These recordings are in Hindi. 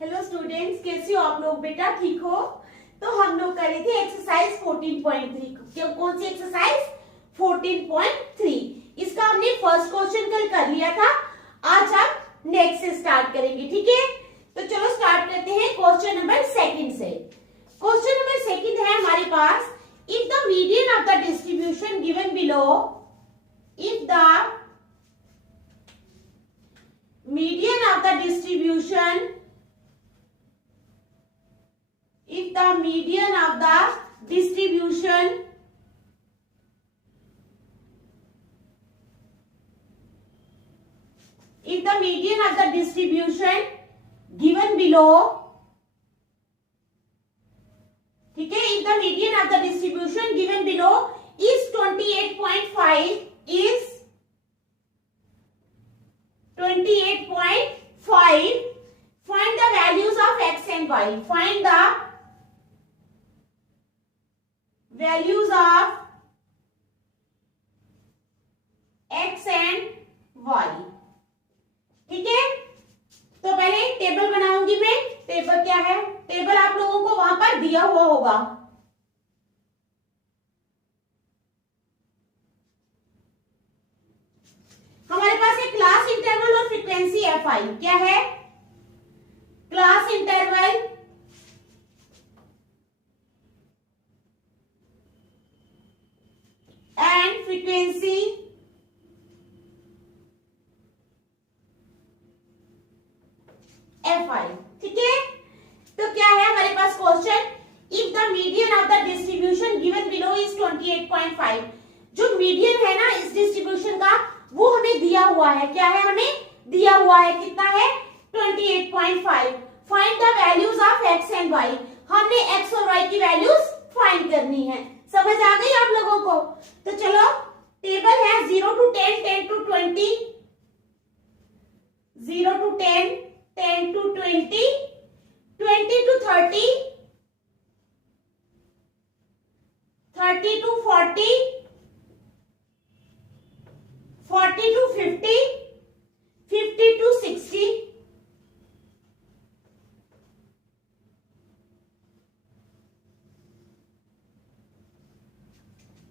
हेलो स्टूडेंट्स, कैसे हो आप लोग? बेटा ठीक हो? तो हम लोग कर रहे थे एक्सरसाइज 14.3। कौन सी एक्सरसाइज? 14.3। इसका हमने फर्स्ट क्वेश्चन कल कर लिया था। आज हम नेक्स्ट से स्टार्ट करेंगे, ठीक है? तो चलो स्टार्ट करते हैं क्वेश्चन नंबर सेकंड से। क्वेश्चन नंबर सेकंड है हमारे पास, if the median of the distribution given below, if the median of the distribution, if the median of the distribution if the median of the distribution given below, ठीक है, if the median of the distribution given below is 28.5, is 28.5, find the values of x and y. Find the values of x and y. ठीक है, तो पहले एक टेबल बनाऊंगी मैं। टेबल क्या है? टेबल आप लोगों को वहां पर दिया हुआ होगा। हमारे पास है क्लास इंटरवल और फ्रीक्वेंसी Fi। क्या है? Class interval and frequency Fi। ठीक है, तो क्या है हमारे पास question, if the median of the distribution given below is 28.5। जो मीडियन है ना इस डिस्ट्रीब्यूशन का, वो हमें दिया हुआ है। क्या है? हमें दिया हुआ है। कितना है? 28.5। Find the values of x and y। हमने x और y की वैल्यूज फाइंड करनी है। समझ आ गई आप लोगों को? तो चलो, टेबल है 0 to 10, 10 to 20, 0 to 10, 10 to 20, 20 to 30, 30 to 40, 40 to 50, 50 to 60,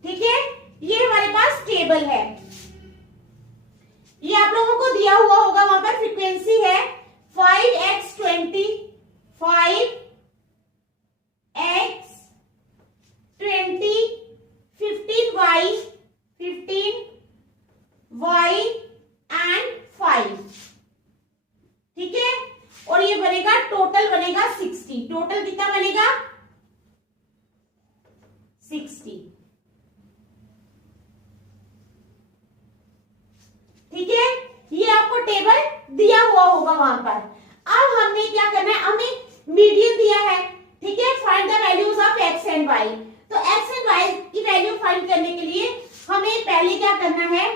ठीक है? ये हमारे पास टेबल है। ये आप लोगों को दिया हुआ होगा, वहां पर फ्रीक्वेंसी है 5x20, 5x20, 15y, 15y and 5। ठीक है, और ये बनेगा, टोटल बनेगा 60। टोटल कितना बनेगा? 60। ठीक है, ये आपको टेबल दिया हुआ होगा वहां पर। अब हमने क्या करना है? हमें मीडियन दिया है, ठीक है? Find the values of x and y। तो x एंड y की वैल्यू फाइंड करने के लिए हमें पहले क्या करना है?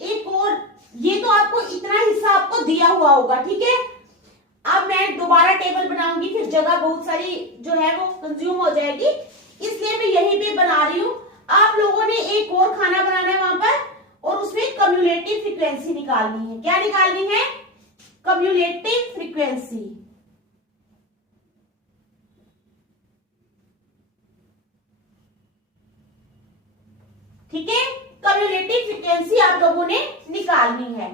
एक और, ये तो आपको इतना हिस्सा आपको दिया हुआ होगा, ठीक है? अब मैं दोबारा टेबल बनाऊंगी, फिर जगह बहुत सारी जो है वो कंज्यूम हो जाएगी, इसलिए मैं यहीं पे बना रही हूँ। आप लोगों ने एक और खाना बनाना है वहां पर, और उसमें कम्युलेटिव फ्रीक्वेंसी निकालनी है। क्या निकालनी है? Cumulative frequency. ठीक है, कम्युलेटिव फ्रीक्वेंसी आप लोगों ने निकालनी है।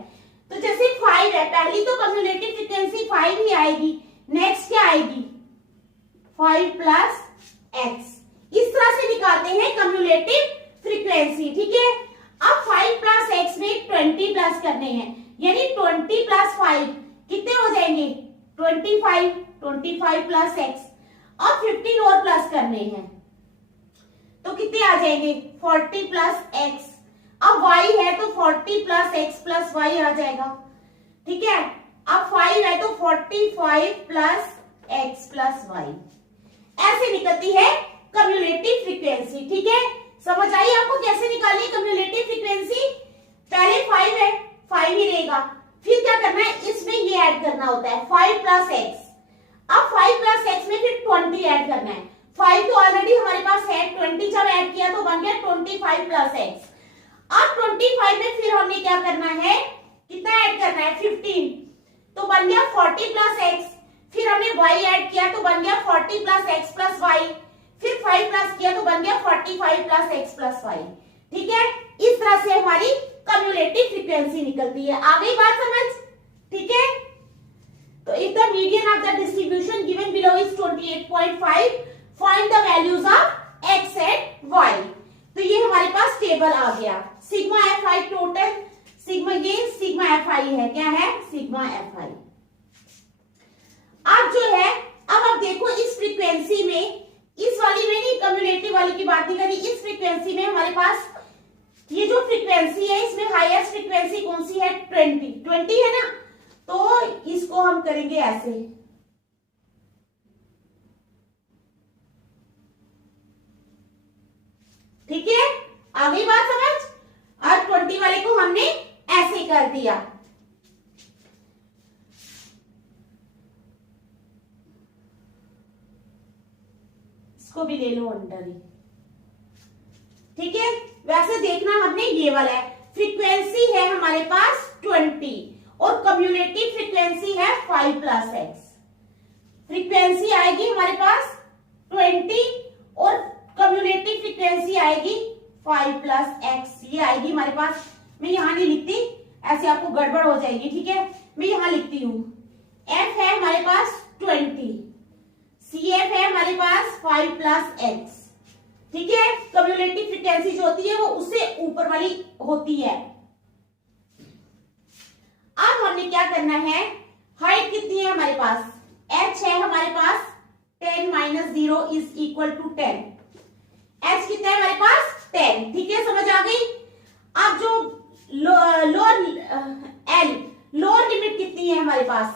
तो जैसे 5 है, पहली तो कम्युलेटिव फ्रीक्वेंसी 5 ही आएगी। नेक्स्ट क्या आएगी? 5 प्लस x। इस तरह से निकालते हैं कम्युलेटिव फ्रीक्वेंसी, ठीक है? अब 5 प्लस x में 20 प्लस करने हैं, यानी 20 प्लस 5 कितने हो जाएंगे? 25। 25 प्लस x। अब 15 और प्लस करने हैं, तो कितने आ जाएंगे? 40 प्लस x। अब y है तो 40 प्लस x प्लस y आ जाएगा, ठीक है? अब 5 है तो 45 प्लस x प्लस y। ऐसे निकलती है कम्युलेटिव फ्रीक्वेंसी, ठीक है? समझ आई आपको कैसे निकाली कम्युलेटिव फ्रीक्वेंसी? पहले 5 है, 5 ही रहेगा। फिर क्या करना है? इसमें ये ऐड करना होता है 5 प्लस x। अब 5 प्लस x में फिर 20 ऐड करना है। 5 तो ऑलरेडी हमारे पास है, 20 जब ऐड किया तो बन गया 25 प्लस x। अब 25 में फिर हमने क्या करना है? कितना ऐड करना है? 15। तो बन गया 40 प्लस x। फिर हमने y ऐड किया तो बन गया 40 प्लस एक्स प्लस वाई, फिर 5 प्लस किया तो बन गया 45 प्लस एक्स प्लस वाई। ठीक है, इस तरह से हमारी कम्युलेटिव फ्रीक्वेंसी निकलती है। आ गई बात समझ? ठीक है, तो if the median of the distribution given below is 28.5, find the values of x and y. तो ये हमारे पास टेबल आ गया। Sigma f i total, sigma ये सिग्मा एफ आई है, क्या है? Sigma f i. अब जो है, अब आप देखो इस फ्रीक्वेंसी में, इस वाली में नहीं, कम्युलेटिव वाली की बात नहीं करी, इस फ्रीक्वेंसी में हमारे पास ये जो फ्रीक्वेंसी है इसमें हाईएस्ट फ्रीक्वेंसी कौन सी है? 20 है ना, तो इसको हम करेंगे ऐसे, ठीक है, आ गई बात समझ? और 20 वाले को हमने ऐसे कर दिया। इसको भी ले लो अंडर ही, ठीक है। वैसे देखना हमने ये वाला है, फ्रीक्वेंसी है हमारे पास 20 और कम्युलेटिव फ्रीक्वेंसी है 5 प्लस एक्स। फ्रीक्वेंसी आएगी हमारे पास 20 और कम्युलेटिव फ्रीक्वेंसी आएगी 5 प्लस एक्स। ये आएगी हमारे पास, मैं यहां नहीं लिखती, ऐसे आपको गड़बड़ हो जाएगी, ठीक है। मैं यहां लिखती हूं, एफ है हमारे पास 20, सी एफ है हमारे पास 5 प्लस एक्स, ठीक है। कम्युलेटिव फ्रीक्वेंसी जो होती है वो उससे ऊपर वाली होती है। अब हमने क्या करना है, हाइट कितनी है हमारे पास? h है हमारे पास 10 minus 0 is equal to 10। h कितना है हमारे पास? 10, ठीक है, समझ आ गई। अब जो लोअर l, लोअर लिमिट कितनी है हमारे पास?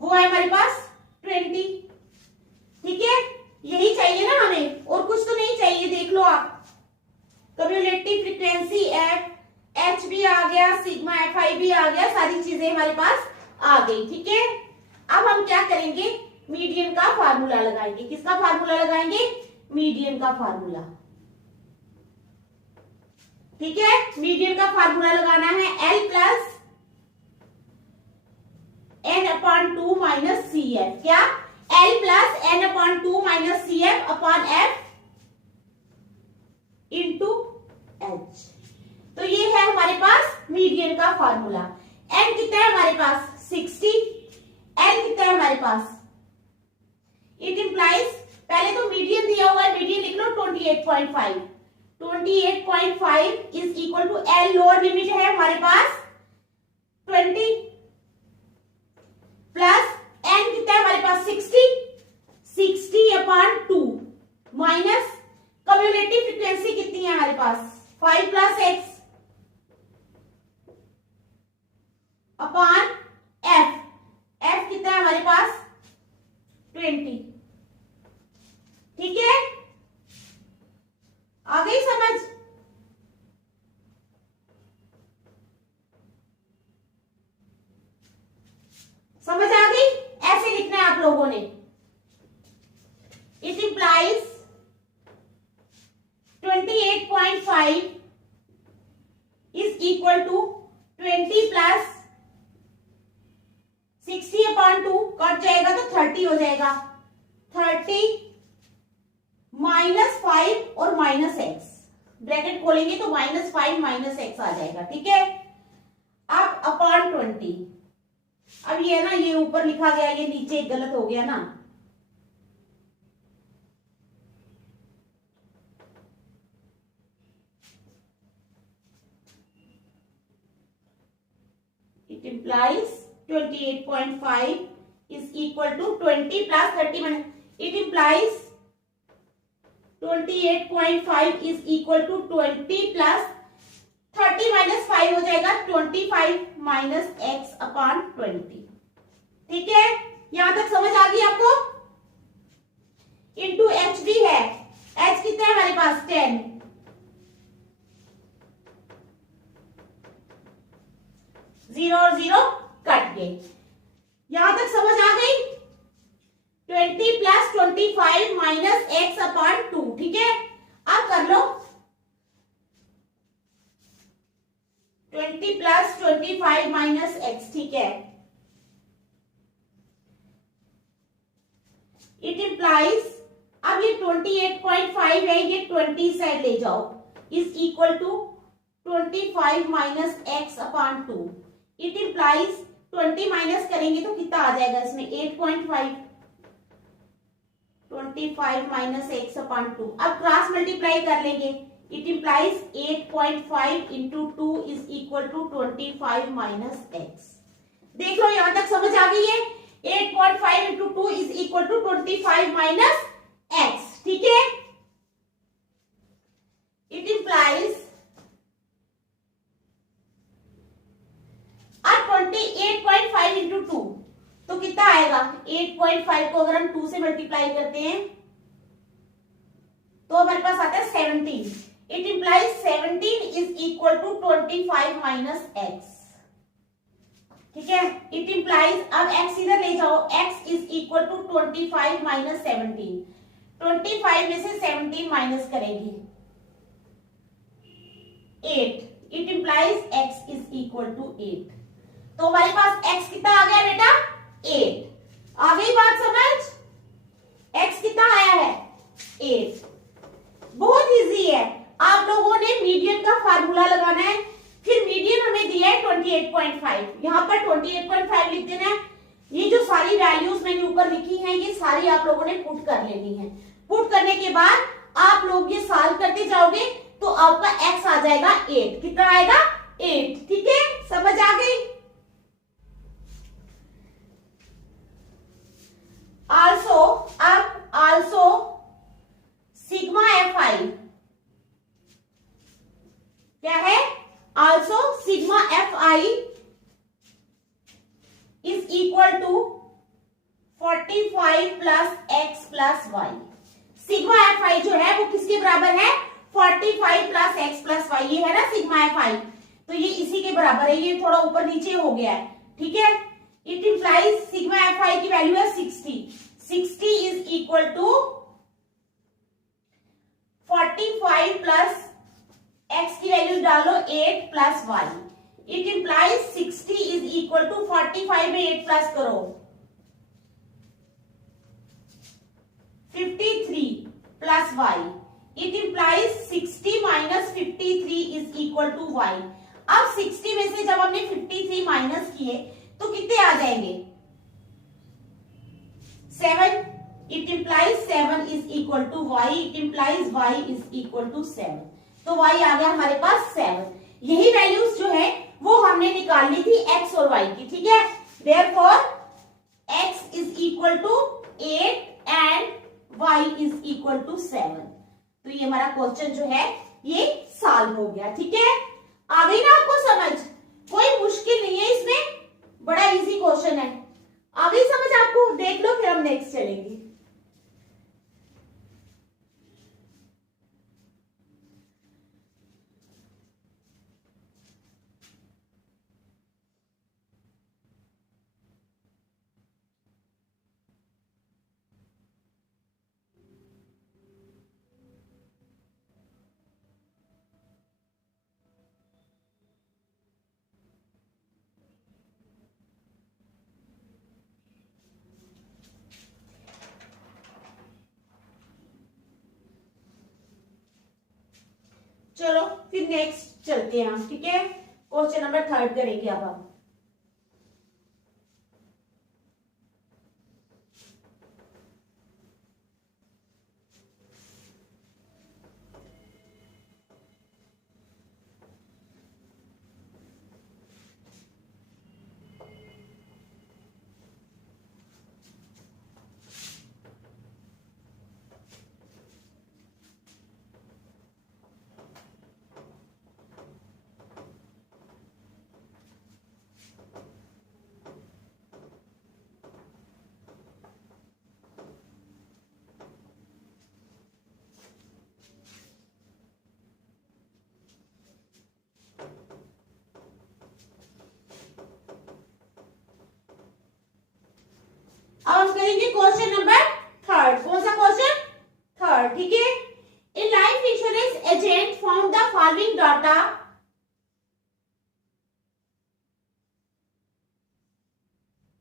वो है हमारे पास 20, ठीक है। यही चाहिए ना हमें, और कुछ तो नहीं चाहिए। देख लो आप, कम्युलेटिव फ्रीक्वेंसी एफ, एच भी आ गया, सिग्मा एफ आई भी आ गया, सारी चीजें हमारे पास आ गई, ठीक है। अब हम क्या करेंगे, मीडियन का फार्मूला लगाएंगे। किसका फार्मूला लगाएंगे? मीडियन का फार्मूला, ठीक है। मीडियन का फार्मूला लगाना है L plus N upon 2 minus C F. क्या? L plus N upon 2 minus C F upon F into H. तो ये है हमारे पास मीडियन का फार्मूला। एन कितना है हमारे पास? 60। एल कितना है हमारे पास? इट इंप्लाइज, पहले तो मीडियन दिया हुआ है, मीडियन लिख लो 28.5। 28.5 is equal to L, lower limit है हमारे पास 20, प्लस एन कितना है हमारे पास? 60 अपॉन 2 माइनस कम्युलेटिव फ्रीक्वेंसी कितनी है हमारे पास? 5 plus x upon f. F कितना है हमारे पास? 20, ठीक है। आ गई समझ? समझ आ गई? ऐसे लिखना है आप लोगों ने। It implies 28.5 is equal to 20 plus 60 upon 2, कट जाएगा तो 30 हो जाएगा। 30 माइनस 5 और माइनस एक्स, ब्रैकेट खोलेंगे तो -5 माइनस एक्स आ जाएगा, ठीक है। अब अपॉन 20, अब ये ना, ये ऊपर लिखा गया, ये नीचे गलत हो गया ना, it implies 28.5 is equal to 20 plus 30 minus, it implies 28.5 is equal to 20 plus 30 minus 5 हो जाएगा 25 minus x upon 20, ठीक है। यहां तक समझ आ गई आपको? इंटू एच भी है, एच कितना है हमारे पास? 10, 0 और 0 कट गए। यहां तक समझ आ गई? 20 प्लस 25 माइनस एक्स अपॉन 2, ठीक है। अब कर लो, 20 प्लस 25 माइनस x, ठीक है। इट इम्प्लाइज, अब ये 28.5 है, ये 20 साइड ले जाओ, is equal to 25 minus x upon 2। It implies 20 minus करेंगे तो कितना आ जाएगा इसमें 8.5, 25 माइनस एक्स अपॉन 2। अब क्रॉस मल्टीप्लाई कर लेंगे, it implies 8.5 into 2 is equal to 25 minus x. देख लो यहां तक समझ आ गई है। 8.5 into 2 is equal to 25 minus x, ठीक है। इट इम्प्लाइज अब 28.5 इंटू 2 तो कितना आएगा, 8.5 को अगर हम 2 से मल्टीप्लाई करते हैं तो हमारे पास आता है 17। It implies 17 is equal to 25 minus x, ठीक है। इट इम्प्लाइज, अब x इधर ले जाओ, x is equal to 25 minus 17। 25 में से 17 माइनस करेंगे 8। It implies x is equal to 8। तो हमारे पास x कितना आ गया बेटा, 8। आ गई बात समझ, x कितना आया है 8। बहुत इजी है। आप लोगों ने मीडियन का फार्मूला लगाना है, फिर मीडियन हमें दिया है 28.5, यहाँ पर 28.5 लिख देना है। ये जो सारी वैल्यूज मैंने ऊपर लिखी हैं ये सारी आप लोगों ने पुट कर लेनी है। पुट करने के बाद आप लोग ये सॉल्व करते जाओगे तो आपका x आ जाएगा 8। कितना आएगा 8, ठीक है, समझ आ गई। also सिग्मा fi क्या है, also sigma fi is equal to 45 plus x plus y. Sigma fi जो है वो किसके बराबर है, 45 प्लस एक्स प्लस वाई, ये है ना सिग्मा fi, तो ये इसी के बराबर है। ये थोड़ा ऊपर नीचे हो गया है, ठीक है। इट इंप्लाइज सिग्मा fi की वैल्यू है 60 is equal to 45 plus x की वैल्यू डालो 8 plus y. It implies 60 is equal to 45 में 8 प्लस करो 53 plus y. It implies 60 minus 53 is equal to y. अब 60 में से जब हमने 53 माइनस किए तो कितने आ जाएंगे 7। It implies 7 is equal to y. It implies y is equal to 7। तो वाई आ गया हमारे पास 7। यही वैल्यूज जो है वो हमने निकालनी थी x और y की, ठीक है। Therefore x is equal to 8 and y is equal to 7। तो ये हमारा क्वेश्चन जो है ये सॉल्व हो गया, ठीक है। आ गई ना आपको समझ, कोई मुश्किल नहीं है इसमें, बड़ा इजी क्वेश्चन है। आ गई समझ आपको, देख लो फिर हम नेक्स्ट चलेंगे। चलो फिर नेक्स्ट चलते हैं हम, ठीक है। क्वेश्चन नंबर 3 करेंगे अब हम। अब हम करेंगे क्वेश्चन नंबर 3। कौन सा क्वेश्चन, 3, ठीक है। A life insurance agent found the following data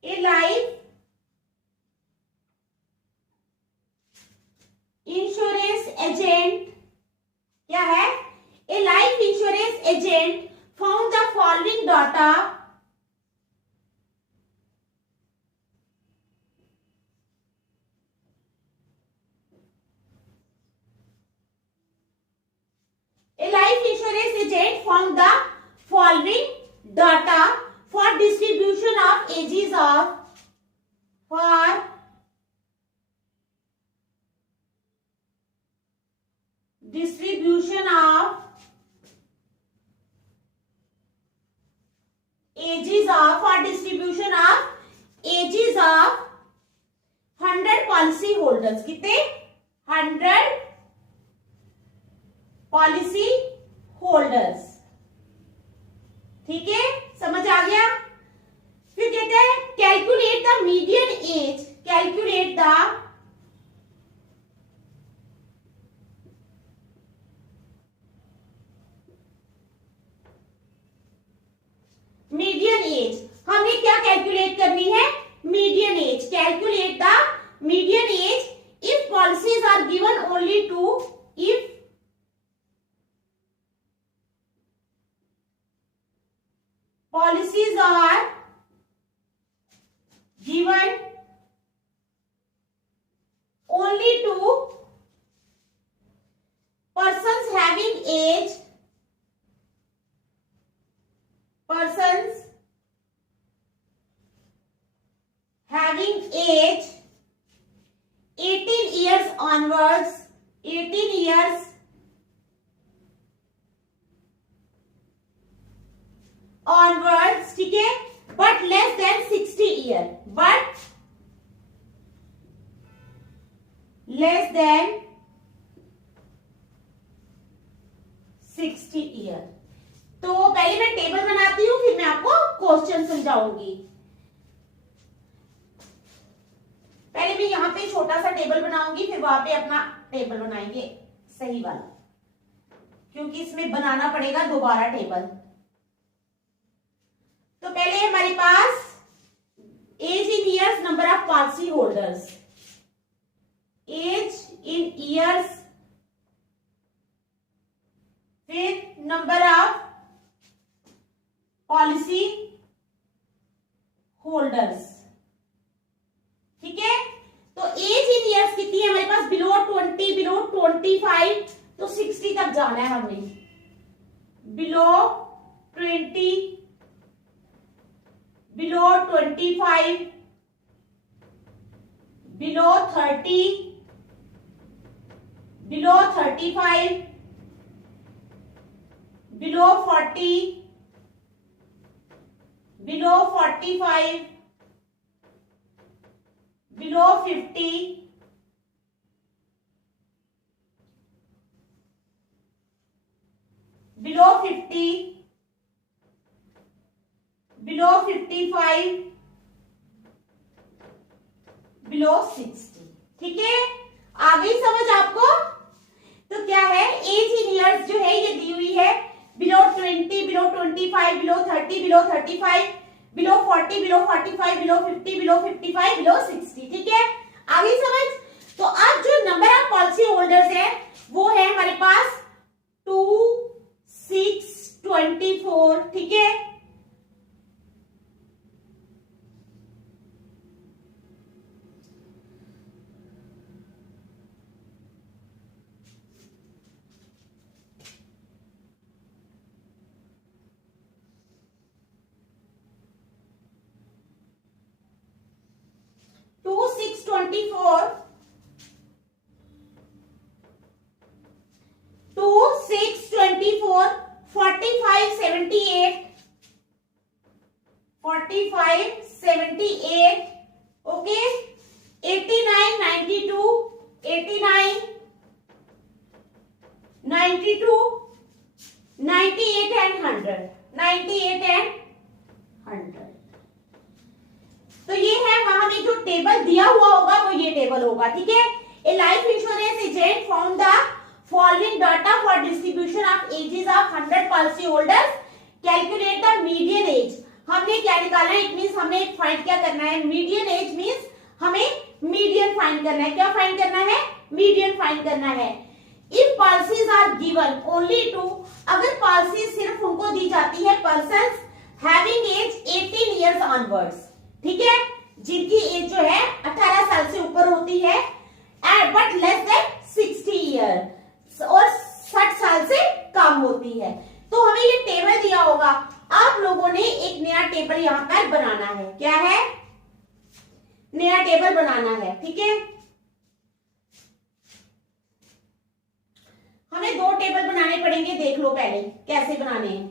A life insurance agent क्या है? A life insurance agent found the following data found the following data for distribution of ages of distribution of 100 policy holders. कितने? 100 पॉलिसी होल्डर्स. ठीक है, समझ आ गया. फिर कहते हैं calculate the median age. Calculate the median age. हमने क्या कैलकुलेट करनी है? Median age. Calculate the median age if policies are given only to if policies are given only to persons having age 18 years onwards. 18 years onwards. ठीक है, but less than 60 year. but less than 60 year. तो पहले मैं टेबल बनाती हूं, फिर मैं आपको क्वेश्चन समझाऊंगी. पहले मैं यहां पे छोटा सा टेबल बनाऊंगी, फिर वहां पे अपना टेबल बनाएंगे सही वाला, क्योंकि इसमें बनाना पड़ेगा दोबारा टेबल. तो पहले हमारे पास age in years, number of policy holders. Age in years, फिर नंबर ऑफ पॉलिसी होल्डर्स. ठीक है, तो एज इन ईयर्स कितनी है हमारे पास? बिलो 20, बिलो 25, तो 60 तक जाना है हमने. Below 20, below 25, below 30, below 35, below 40, below 45, below 50, below 50, below 55, below 60. ठीक है, आ गई समझ आपको? तो क्या है, एज इन ईयर्स जो है ये दी हुई है. Below 20, below 25, below 30, below 35, below 40, below 45, below 50, below 55, below 60. ठीक है, आ गई समझ? तो अब जो नंबर ऑफ पॉलिसी होल्डर्स है वो है हमारे पास 2, 6, 24. ठीक है, ओके. 89, 92, 89, 92, 98 एंड 100. 98 एंड 100. तो ये है वहां में जो टेबल दिया हुआ होगा वो ये टेबल होगा. ठीक है, a life insurance agent found the following data for distribution of ages of 100 policy holders. Calculate the median age. हमने क्या निकालना है, इट मींस हमें फाइंड क्या करना है, मीडियन एज मींस हमें मीडियन फाइंड करना है। क्या फाइंड करना है, मीडियन फाइंड करना है। If policies are given only to, अगर पॉलिसी सिर्फ उनको दी जाती है person having age 18 years onwards, ठीक है, जिनकी एज जो है 18 साल से ऊपर होती है, बट लेस देन 60 ईयर और 60 साल से कम होती है। तो हमें ये टेबल दिया होगा, आप लोगों ने एक नया टेबल यहां पर बनाना है। क्या है, नया टेबल बनाना है, ठीक है। हमें 2 टेबल बनाने पड़ेंगे, देख लो पहले कैसे बनाने हैं।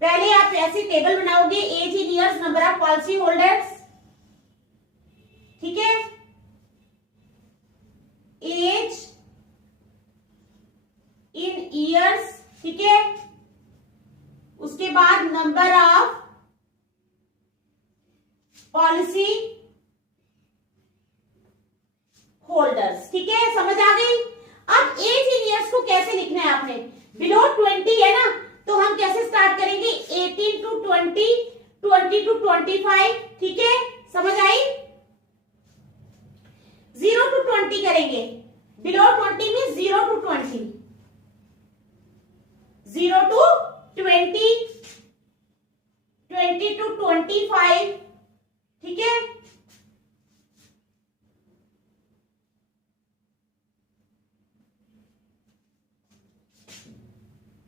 पहले आप ऐसी टेबल बनाओगे, age in years, number of policy holders, ठीक है, एज इन ईयर्स, ठीक है, उसके बाद नंबर ऑफ पॉलिसी होल्डर्स, ठीक है, समझ आ गई। अब एज इन ईयर्स को कैसे लिखना है आपने, बिलो 20 है ना, तो हम कैसे स्टार्ट करेंगे, 18 टू 20, 20 टू 25, ठीक है, समझ आई। 0 टू 20 करेंगे, below 20 mean 0 to 20, 0 to 20, 20 to 25, ठीक है,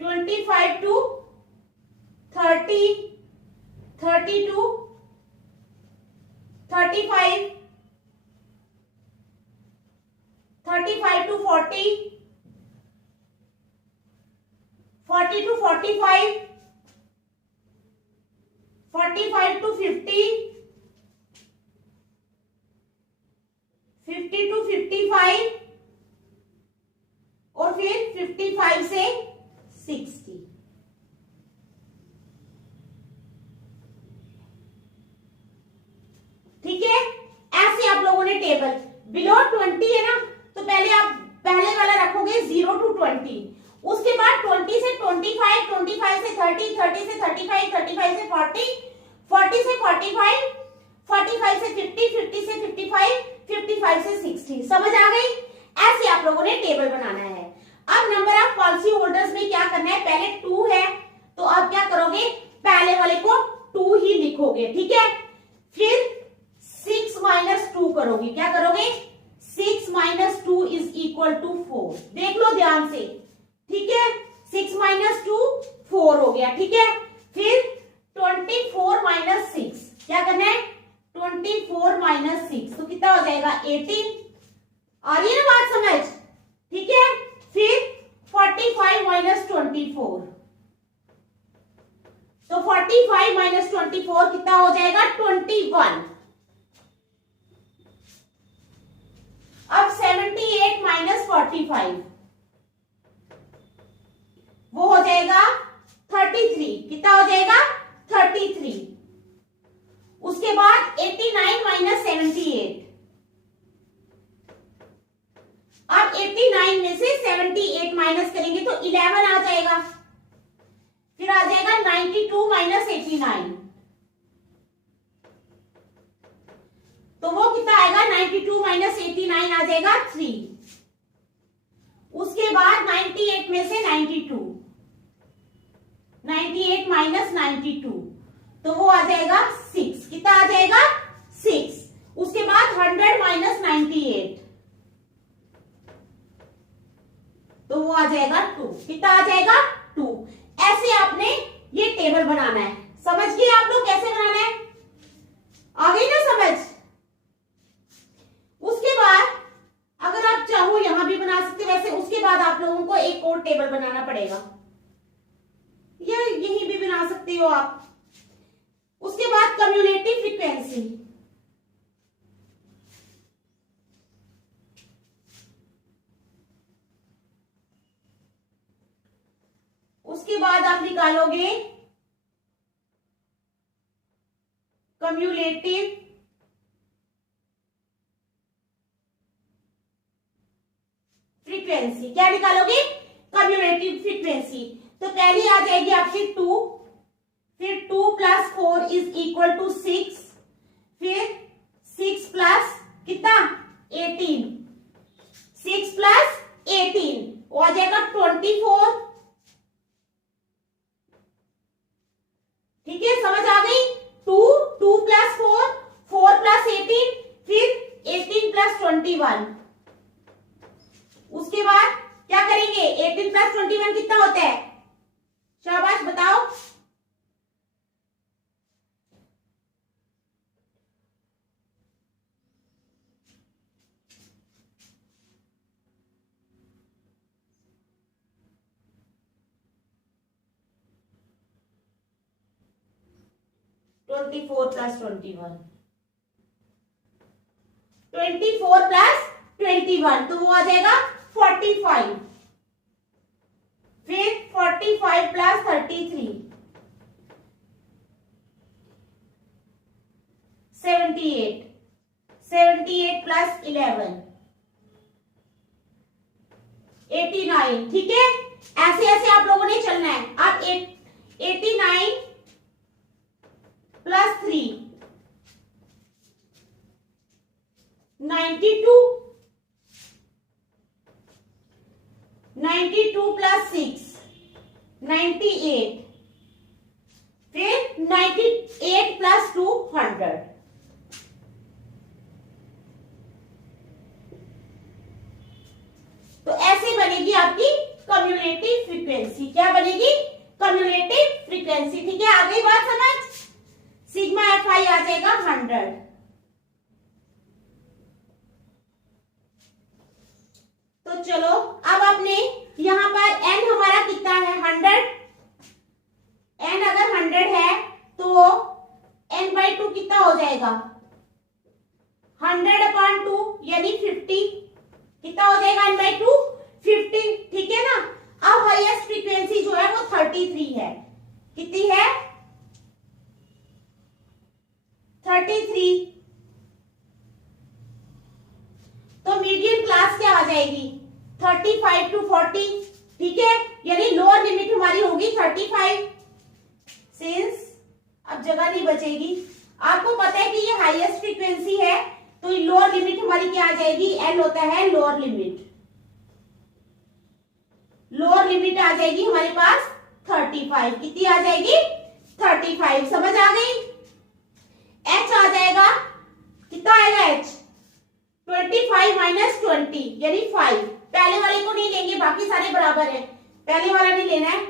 25 to 30, 30 to 35, 35 to 40, 40 to 45, 45 to 50, 50 to 55 और फिर 55 से 60। ठीक है, ऐसे आप लोगों ने टेबल, बिलो 20 है ना, तो पहले आप पहले वाला रखोगे 0 टू 20, उसके बाद 20 से 25, 25 से 30, 30 से 35, 35 से 40, 40 से 45, 45 से 50, 50 से 55, 55 से 60। समझ आ गई। ऐसे आप लोगों ने टेबल बनाना है। अब नंबर ऑफ पॉलिसी होल्डर्स में क्या करना है, पहले 2 है तो अब क्या करोगे, पहले वाले को 2 ही लिखोगे, ठीक है, फिर 6 माइनस 2 करोगे, क्या करोगे, 6 माइनस 2 इज इक्वल टू 4। देख लो ध्यान से, ठीक है, 6 माइनस 2 4 हो गया, ठीक है, फिर 24 माइनस 6, क्या करना है, 24 माइनस 6 तो कितना हो जाएगा 18। आ रही है ना बात समझ, ठीक है, फिर 45 माइनस 24, तो 45 माइनस 24 कितना हो जाएगा 21। अब 78 माइनस 45 वो हो जाएगा 33, कितना हो जाएगा 33। उसके बाद 89 माइनस 78, अब 89 में से 78 माइनस करेंगे तो 11 आ जाएगा, फिर आ जाएगा 92 माइनस 89, तो वो कितना आएगा 92 माइनस 89 आ जाएगा 3। उसके बाद 98 में से 92, 98 माइनस 92 तो वो आ जाएगा 6, कितना आ जाएगा 6। उसके बाद 100 माइनस 98 तो वो आ जाएगा 2, कितना आ जाएगा 2। ऐसे आपने ये टेबल बनाना है। समझ गए आप लोग कैसे बनाना है, आ गई ना समझ। उसके बाद अगर आप चाहो यहां भी बना सकते, वैसे उसके बाद आप लोगों को एक और टेबल बनाना पड़ेगा, या यहीं भी बना सकते हो आप। उसके बाद कम्युलेटिव फ्रीक्वेंसी, उसके बाद आप निकालोगे कम्युलेटिव फ्रीक्वेंसी। क्या निकालोगे, कम्युलेटिव फ्रीक्वेंसी। तो पहली आ जाएगी आपकी 2, फिर 2 प्लस 4 इज इक्वल टू 6, फिर 6 प्लस कितना 18, 6 प्लस 18 वो आ जाएगा 24। ठीक है, समझ आ गई। 2 प्लस 4, 4 प्लस 18, फिर 18 प्लस 21। उसके बाद क्या करेंगे, 18 प्लस 21 कितना होता है, शाबाश बताओ। ट्वेंटी फोर प्लस 21, 24 प्लस 21 तो वो आ जाएगा 45, फिर 45 प्लस 33 78, 78 प्लस 11 89। ठीक है, ऐसे ऐसे आप लोगों ने चलना है। आप 89 प्लस 3 92, 92 प्लस 6 98, फिर 98 प्लस 2 100। तो ऐसे बनेगी आपकी कम्युलेटिव फ्रीक्वेंसी। क्या बनेगी, कम्युलेटिव फ्रीक्वेंसी। ठीक है, आ गई बात समझ। सिग्मा एफ आई आ जाएगा 100। तो चलो अब आपने यहां पर n हमारा कितना है 100, n अगर 100 है तो n/2 कितना हो जाएगा 100/2 यानी 50। कितना हो जाएगा n/2 50। ठीक है ना। अब हाईएस्ट फ्रीक्वेंसी जो है वो 33 है। कितनी है 33। तो मीडियन क्लास क्या आ जाएगी 35 to 40। ठीक है, यानी लोअर लिमिट हमारी होगी 35। सिंस अब जगह नहीं बचेगी, आपको पता है कि ये हाईएस्ट फ्रीक्वेंसी है तो लोअर लिमिट हमारी क्या आ जाएगी, एल होता है लोअर लिमिट। लोअर लिमिट आ जाएगी हमारे पास 35। कितनी आ जाएगी 35। समझ आ गई। एच आ जाएगा, कितना आएगा एच 25 माइनस 20 यानी 5। पहले वाले को नहीं लेंगे, बाकी सारे बराबर है, पहले वाला नहीं लेना है।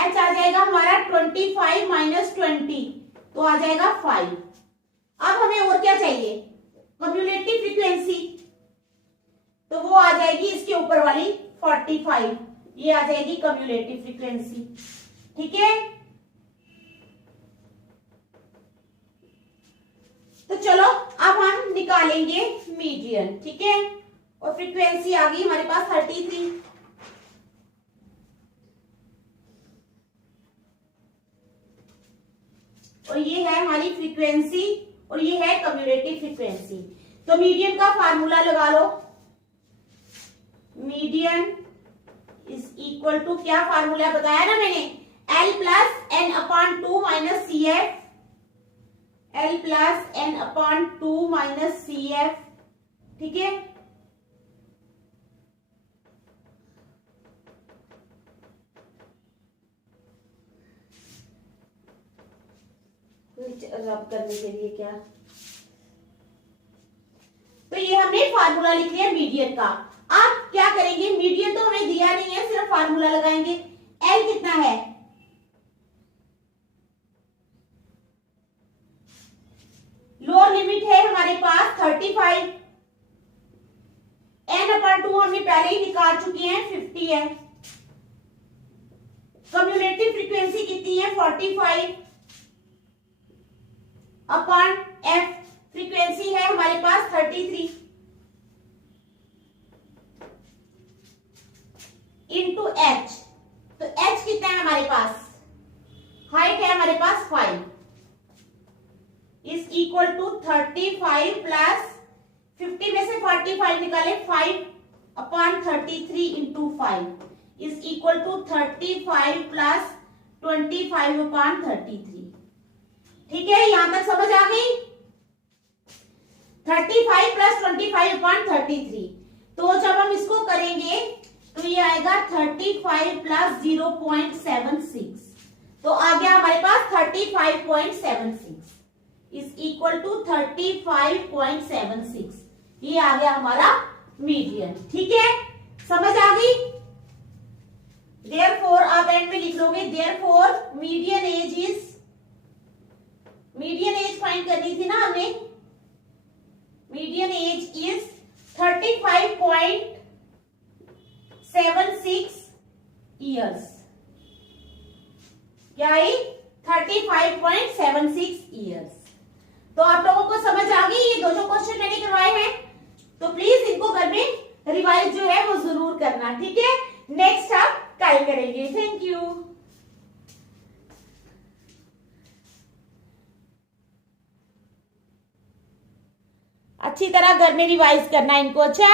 एच आ जाएगा हमारा 25 माइनस 20 तो आ जाएगा 5। अब हमें और क्या चाहिए, कम्युलेटिव फ्रीक्वेंसी, तो वो आ जाएगी इसके ऊपर वाली 45। ये आ जाएगी कम्युलेटिव फ्रीक्वेंसी। ठीक है, तो चलो अब हम निकालेंगे मीडियन। ठीक है, और फ्रीक्वेंसी आ गई हमारे पास 33। और ये है हमारी फ्रीक्वेंसी और ये है कम्युलेटिव फ्रीक्वेंसी। तो मीडियन का फार्मूला लगा लो। मीडियन इज इक्वल टू, क्या फार्मूला बताया ना मैंने, L plus n/2 minus C F. L plus n/2 minus C F. ठीक है, रब करने के लिए क्या, तो ये हमने फार्मूला लिख लिया मीडियन का। आप क्या करेंगे, मीडियन तो हमें दिया नहीं है, सिर्फ फार्मूला लगाएंगे। L कितना है, लोअर लिमिट है हमारे पास 35। n/2 हमने पहले ही निकाल चुके हैं 50 है। कम्युलेटिव फ्रीक्वेंसी कितनी है 45 अपॉन f। फ्रीक्वेंसी है हमारे पास 33 इंटू h। तो h कितना है हमारे पास, हाइट है हमारे पास 5 इज इक्वल टू 35 प्लस 50 में से 45 निकाले 5 upon 33 into 5 is equal to 35 plus 25/33। ठीक है, यहां तक समझ आ गई? 35 प्लस 25/33। तो जब हम इसको करेंगे तो ये आएगा 35 प्लस 0.76। तो आ गया हमारे पास 35.76 इज इक्वल टू 35.76। ये आ गया हमारा मीडियन। ठीक है, समझ आ गई? देयरफॉर आप एंड में लिख लोगे, देयरफॉर मीडियन एज फाइंड करनी थी ना हमने। Median age is 35.76 years. क्या है? 35.76 ईयर्स। तो आप लोगों को समझ आ गई ये दो जो क्वेश्चन मैंने करवाए हैं? तो प्लीज इनको घर में रिवाइज जो है वो जरूर करना। ठीक है, नेक्स्ट आप कल करेंगे। Thank you. अच्छी तरह घर में रिवाइज करना इनको। अच्छा।